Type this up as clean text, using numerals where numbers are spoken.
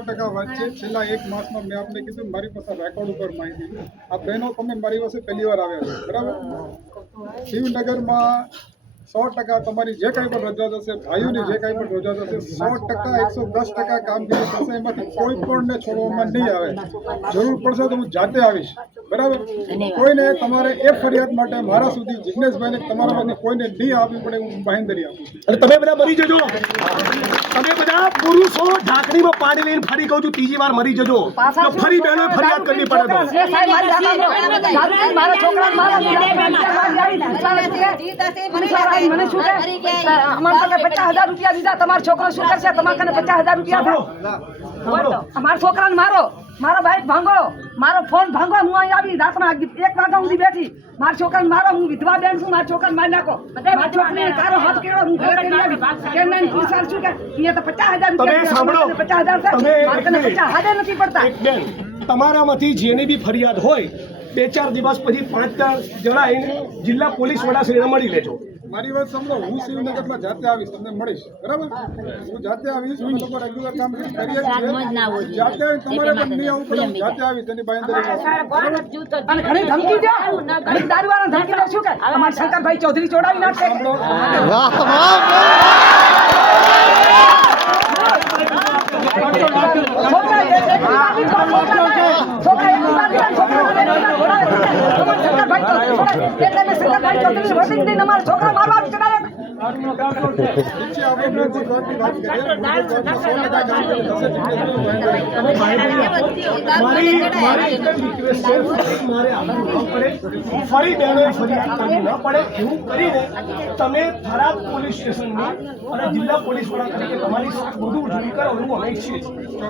100% વાત છે। છેલ્લા 1 માસમાં મેં આપને કીધું મારી પાસે રેકોર્ડ ઉપર માહિતી આ બહેનો તમે મારી પાસે પહેલી વાર આવ્યા છો બરાબર। શિવનગરમાં 100% તમારી જે કાંઈ પણ રજૂઆત હશે ભાઈઓની જે કાંઈ પણ રજૂઆત હશે 100% 110% કામગીરી થશે। એમાંથી કોઈ પણને છોડવામાં નહીં આવે। જરૂર પડશે તો હું જાતે આવીશ બરાબર। કોઈને તમારે એ ફરિયાદ માટે મારા સુધી જિગ્નેશભાઈને તમારામાંથી કોઈને નહીં આપવી પડે હું બાંહેધરી આપું છું। અને તમે બધા મરી જજો, તમે બધા પુરુષો ઢાંકણીમાં પાણી લઈને ફરી કહું છું ત્રીજી વાર મરી જજો તો ફરી બહેનો ફરિયાદ કરવી પડે તો મને શું કે અમારે 50,000 રૂપિયા દીધા તમારો છોકરો શું કરશે તમારે 50,000 રૂપિયા અમારા છોકરાને મારો મારો બાઈક ભાંગો મારો ફોન ભાંગો હું અહીં આવી રાતના 1 વાગ્યા સુધી બેઠી મારા છોકરાને મારો હું વિધવા બેન છું મારા છોકરાને મારી નાખો મારા છોકરીને તારો હાથ કેળો હું ઘરે કરી આવી કે નહીં પુરુષાર શું કે અહીંયા તો 50,000 રૂપિયા સાંભળો 50,000 છે મારે 50,000 નથી પડતા બેન તમારામાંથી જેની બી ફરિયાદ હોય 2-4 દિવસ પછી 5 જણા આવીને જિલ્લા પોલીસ વડાશ્રીને મળી લેજો। મારી વાત સાંભળો હું શિવનગરમાં જાતે આવીશ તમને મળીશ બરાબર। હું જાતે આવીશ હું લોકો રેગ્યુલર કામ કરીએ છીએ જાતે આવીશ તમારે પણ નહીં આવવું પડે હું જાતે આવીશ તેની બાંહેધરી અને ઘણી ધમકી દે ઘણી દારૂવાળા ધમકી દે શું કે અમાર શંકરભાઈ ચૌધરી ચોડાવી નાખશે વાહ છોકરા મારવા ફરી બહેનોએ ફરિયાદ કરવી ન પડે એવું કરીને તમે થરાદ પોલીસ સ્ટેશનની અને જિલ્લા પોલીસ વડા તરીકે તમારી બધું ઉજવણી કરો એવું અમે ઈચ્છીએ છીએ।